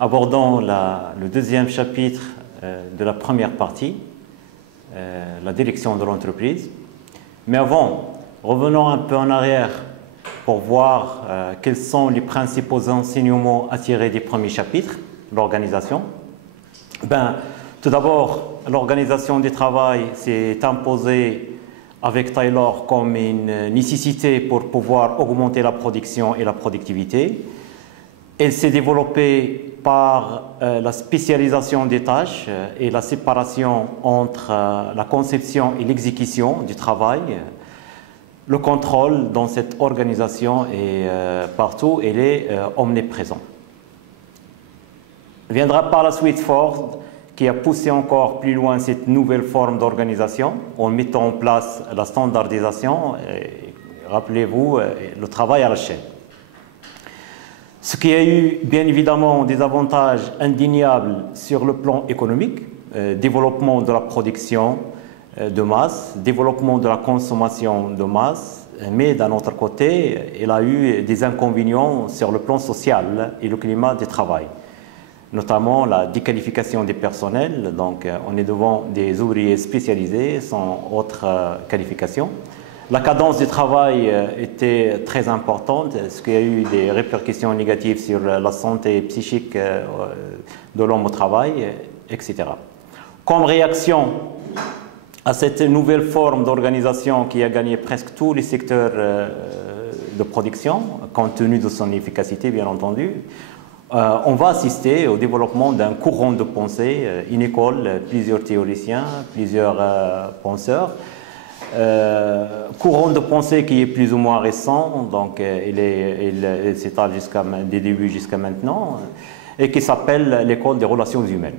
abordant le deuxième chapitre de la première partie, la direction de l'entreprise. Mais avant, revenons un peu en arrière pour voir quels sont les principaux enseignements à tirer des premiers chapitres, l'organisation. Tout d'abord, l'organisation du travail s'est imposée avec Taylor comme une nécessité pour pouvoir augmenter la production et la productivité. Elle s'est développée par la spécialisation des tâches et la séparation entre la conception et l'exécution du travail. Le contrôle dans cette organisation est partout, il est omniprésent. Viendra par la suite Ford, qui a poussé encore plus loin cette nouvelle forme d'organisation en mettant en place la standardisation, rappelez-vous, le travail à la chaîne. Ce qui a eu bien évidemment des avantages indéniables sur le plan économique, développement de la production de masse, développement de la consommation de masse, mais d'un autre côté, il a eu des inconvénients sur le plan social et le climat du travail, notamment la déqualification des personnels. Donc on est devant des ouvriers spécialisés sans autre qualification. La cadence du travail était très importante, ce qui a eu des répercussions négatives sur la santé psychique de l'homme au travail, etc. Comme réaction à cette nouvelle forme d'organisation qui a gagné presque tous les secteurs de production, compte tenu de son efficacité, bien entendu, on va assister au développement d'un courant de pensée, une école, plusieurs théoriciens, plusieurs penseurs. Courant de pensée qui est plus ou moins récent, donc il s'étale des débuts jusqu'à maintenant, et qui s'appelle l'école des relations humaines.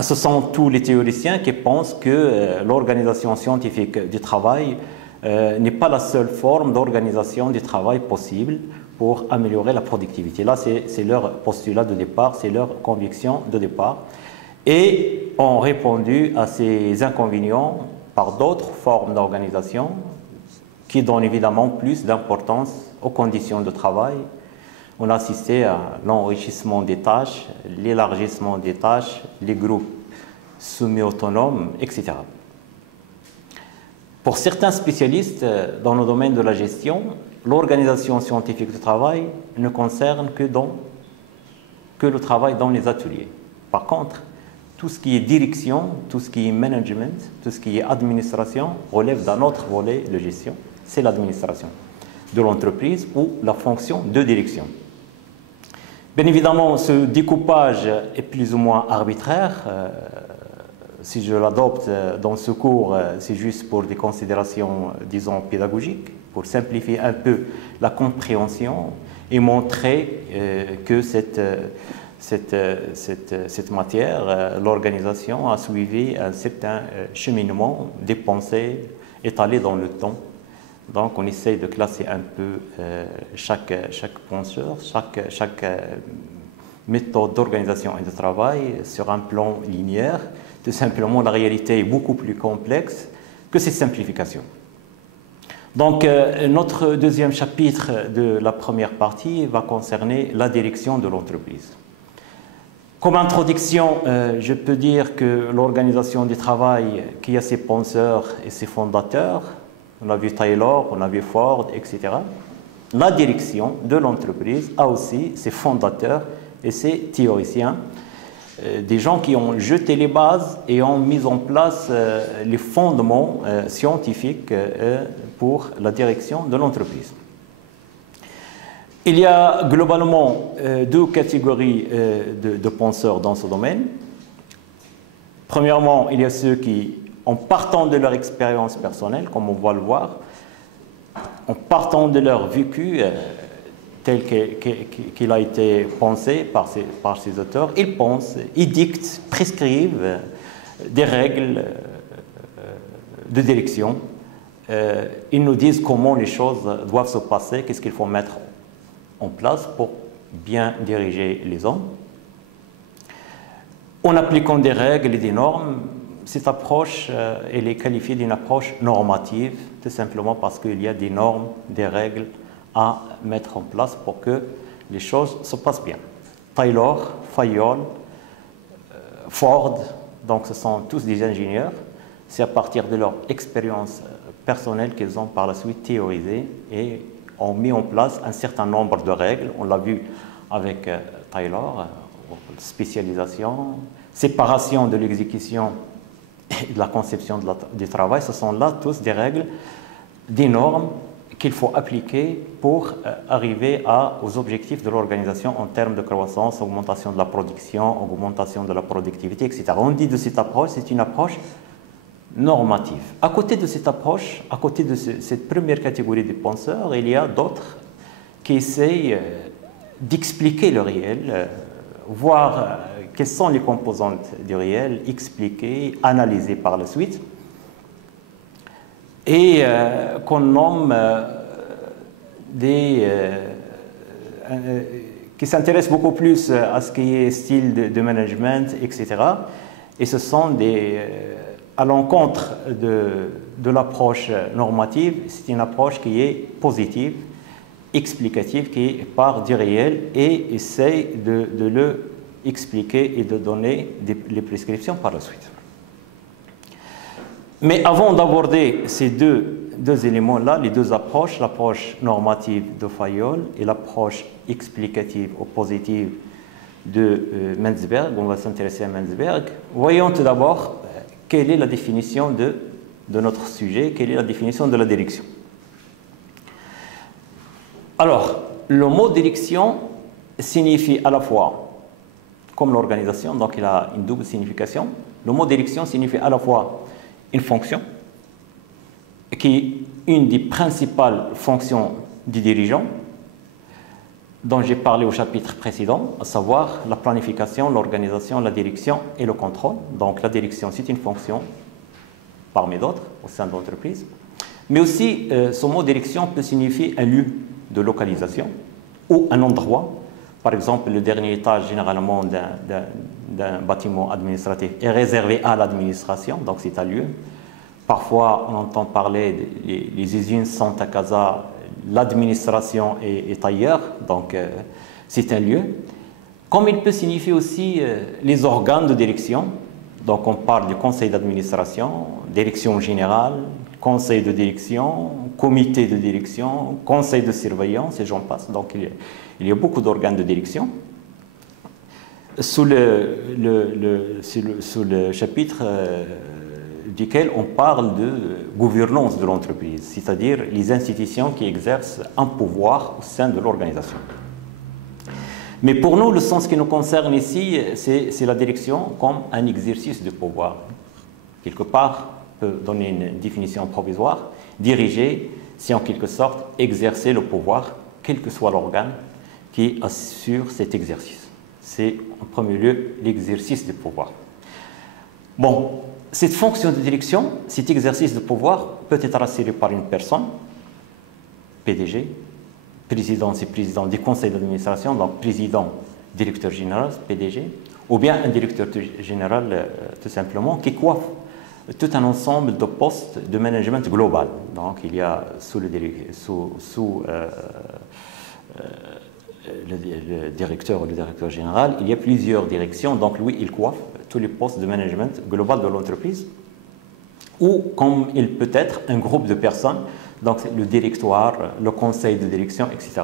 Ce sont tous les théoriciens qui pensent que l'organisation scientifique du travail n'est pas la seule forme d'organisation du travail possible pour améliorer la productivité. Là, c'est leur postulat de départ, c'est leur conviction de départ. Et ont répondu à ces inconvénients par d'autres formes d'organisation qui donnent évidemment plus d'importance aux conditions de travail. On a assisté à l'enrichissement des tâches, l'élargissement des tâches, les groupes semi-autonomes, etc. Pour certains spécialistes dans le domaine de la gestion, l'organisation scientifique du travail ne concerne que le travail dans les ateliers. Par contre, tout ce qui est direction, tout ce qui est management, tout ce qui est administration relève d'un autre volet de gestion, c'est l'administration de l'entreprise ou la fonction de direction. Bien évidemment, ce découpage est plus ou moins arbitraire. Si je l'adopte dans ce cours, c'est juste pour des considérations, disons, pédagogiques, pour simplifier un peu la compréhension et montrer que cette matière, l'organisation a suivi un certain cheminement des pensées étalées dans le temps. Donc on essaye de classer un peu chaque penseur, chaque méthode d'organisation et de travail sur un plan linéaire. Tout simplement, la réalité est beaucoup plus complexe que ces simplifications. Donc notre deuxième chapitre de la première partie va concerner la direction de l'entreprise. Comme introduction, je peux dire que l'organisation du travail qui a ses penseurs et ses fondateurs, on a vu Taylor, on a vu Ford, etc. La direction de l'entreprise a aussi ses fondateurs et ses théoriciens, des gens qui ont jeté les bases et ont mis en place les fondements scientifiques pour la direction de l'entreprise. Il y a globalement deux catégories de penseurs dans ce domaine. Premièrement, il y a ceux qui, en partant de leur expérience personnelle, comme on va le voir, en partant de leur vécu tel qu'il a été pensé par ces auteurs, ils pensent, ils dictent, prescrivent des règles de direction. Ils nous disent comment les choses doivent se passer, qu'est-ce qu'il faut mettre en place pour bien diriger les hommes. En appliquant des règles et des normes, cette approche elle est qualifiée d'une approche normative, tout simplement parce qu'il y a des normes, des règles à mettre en place pour que les choses se passent bien. Taylor, Fayol, Ford, donc ce sont tous des ingénieurs. C'est à partir de leur expérience personnelle qu'ils ont par la suite théorisé et ont mis en place un certain nombre de règles. On l'a vu avec Taylor, spécialisation, séparation de l'exécution et de la conception du travail. Ce sont là tous des règles, des normes qu'il faut appliquer pour arriver aux objectifs de l'organisation en termes de croissance, augmentation de la production, augmentation de la productivité, etc. On dit de cette approche, c'est une approche normative. À côté de cette approche, à côté de cette première catégorie de penseurs, il y a d'autres qui essayent d'expliquer le réel, voir quelles sont les composantes du réel, expliquer, analyser par la suite, et qu'on nomme qui s'intéressent beaucoup plus à ce qui est style de management, etc. Et ce sont à l'encontre de l'approche normative, c'est une approche qui est positive, explicative, qui part du réel et essaye de le expliquer et de donner les prescriptions par la suite. Mais avant d'aborder ces deux éléments-là, les deux approches, l'approche normative de Fayol et l'approche explicative ou positive de Menzberg, on va s'intéresser à Menzberg, voyons tout d'abord quelle est la définition de notre sujet, quelle est la définition de la direction. Alors, le mot direction signifie à la fois, comme l'organisation, donc il a une double signification, le mot direction signifie à la fois une fonction, qui est une des principales fonctions du dirigeant, dont j'ai parlé au chapitre précédent, à savoir la planification, l'organisation, la direction et le contrôle. Donc la direction, c'est une fonction parmi d'autres au sein de l'entreprise. Mais aussi, ce mot direction peut signifier un lieu de localisation ou un endroit. Par exemple, le dernier étage, généralement, d'un bâtiment administratif est réservé à l'administration, donc c'est un lieu. Parfois, on entend parler les usines sont à Casa, l'administration est ailleurs, donc c'est un lieu. Comme il peut signifier aussi les organes de direction, donc on parle du conseil d'administration, direction générale, conseil de direction, comité de direction, conseil de surveillance, et j'en passe. Donc il y a beaucoup d'organes de direction. Sous le chapitre duquel on parle de gouvernance de l'entreprise, c'est-à-dire les institutions qui exercent un pouvoir au sein de l'organisation. Mais pour nous, le sens qui nous concerne ici, c'est la direction comme un exercice de pouvoir. Quelque part, on peut donner une définition provisoire. Diriger, c'est en quelque sorte exercer le pouvoir, quel que soit l'organe qui assure cet exercice. C'est en premier lieu l'exercice du pouvoir. Bon, cette fonction de direction, cet exercice de pouvoir peut être assuré par une personne, PDG, président et président du conseil d'administration, donc président, directeur général, PDG, ou bien un directeur général tout simplement qui coiffe tout un ensemble de postes de management global. Donc il y a sous le directeur ou le directeur général, il y a plusieurs directions, donc lui il coiffe tous les postes de management global de l'entreprise, ou comme il peut être un groupe de personnes, donc le directoire, le conseil de direction, etc.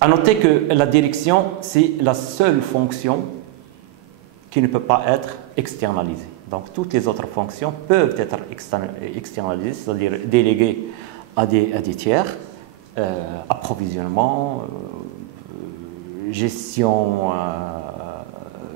À noter que la direction, c'est la seule fonction qui ne peut pas être externalisée. Donc toutes les autres fonctions peuvent être externalisées, c'est-à-dire déléguées à des tiers, approvisionnement, gestion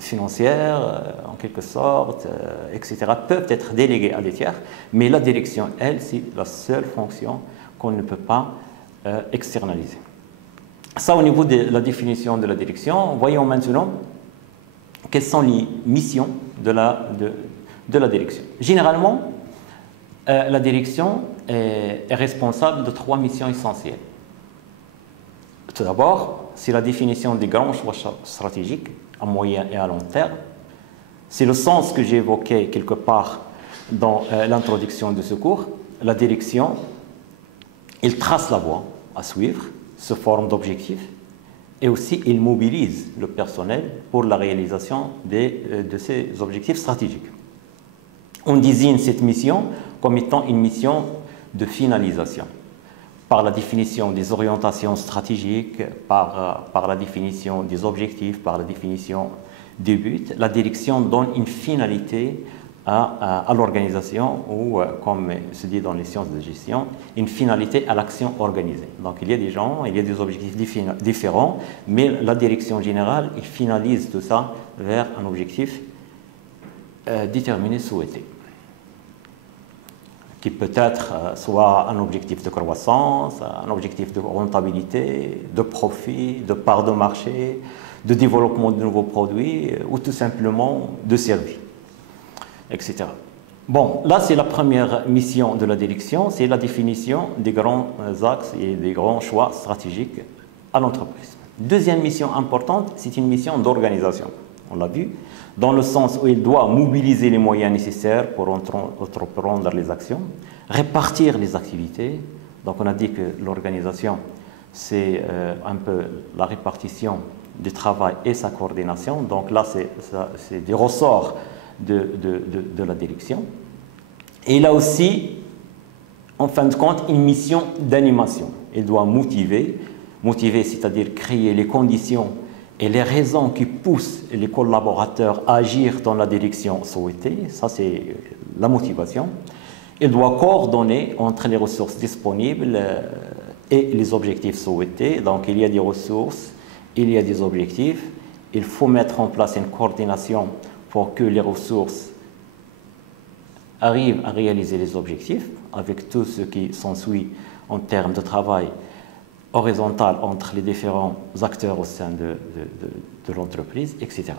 financière, en quelque sorte, etc., peuvent être déléguées à des tiers, mais la direction, elle, c'est la seule fonction qu'on ne peut pas externaliser. Ça, au niveau de la définition de la direction, voyons maintenant quelles sont les missions de la direction. Généralement, la direction est responsable de 3 missions essentielles. Tout d'abord, c'est la définition des grands choix stratégiques à moyen et à long terme. C'est le sens que j'ai évoqué quelque part dans l'introduction de ce cours. La direction, elle trace la voie à suivre, sous forme d'objectifs, Et aussi, il mobilise le personnel pour la réalisation de ces objectifs stratégiques. On désigne cette mission comme étant une mission de finalisation, par la définition des orientations stratégiques, par la définition des objectifs, par la définition des buts. La direction donne une finalité à l'organisation ou, comme se dit dans les sciences de gestion, une finalité à l'action organisée. Donc il y a des gens, il y a des objectifs différents, mais la direction générale, il finalise tout ça vers un objectif déterminé, souhaité, qui peut être soit un objectif de croissance, un objectif de rentabilité, de profit, de part de marché, de développement de nouveaux produits ou tout simplement de services, etc. Bon, là c'est la première mission de la direction, c'est la définition des grands axes et des grands choix stratégiques à l'entreprise. Deuxième mission importante, c'est une mission d'organisation, on l'a vu, dans le sens où il doit mobiliser les moyens nécessaires pour entreprendre les actions, répartir les activités. Donc on a dit que l'organisation, c'est un peu la répartition du travail et sa coordination. Donc là, c'est des ressorts de la direction. Et il a aussi, en fin de compte, une mission d'animation. Il doit motiver, c'est-à-dire créer les conditions et les raisons qui poussent les collaborateurs à agir dans la direction souhaitée. Ça, c'est la motivation. Il doit coordonner entre les ressources disponibles et les objectifs souhaités. Donc, il y a des ressources, il y a des objectifs. Il faut mettre en place une coordination pour que les ressources arrivent à réaliser les objectifs avec tout ce qui s'ensuit en termes de travail horizontal entre les différents acteurs au sein de l'entreprise, etc.